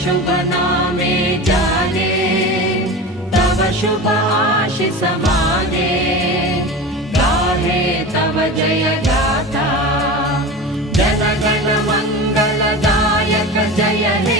शुभ नामे जाने, तव शुभ आशीष माने, गाहे तव जय गाथा, जन गण मंगलदायक जय हे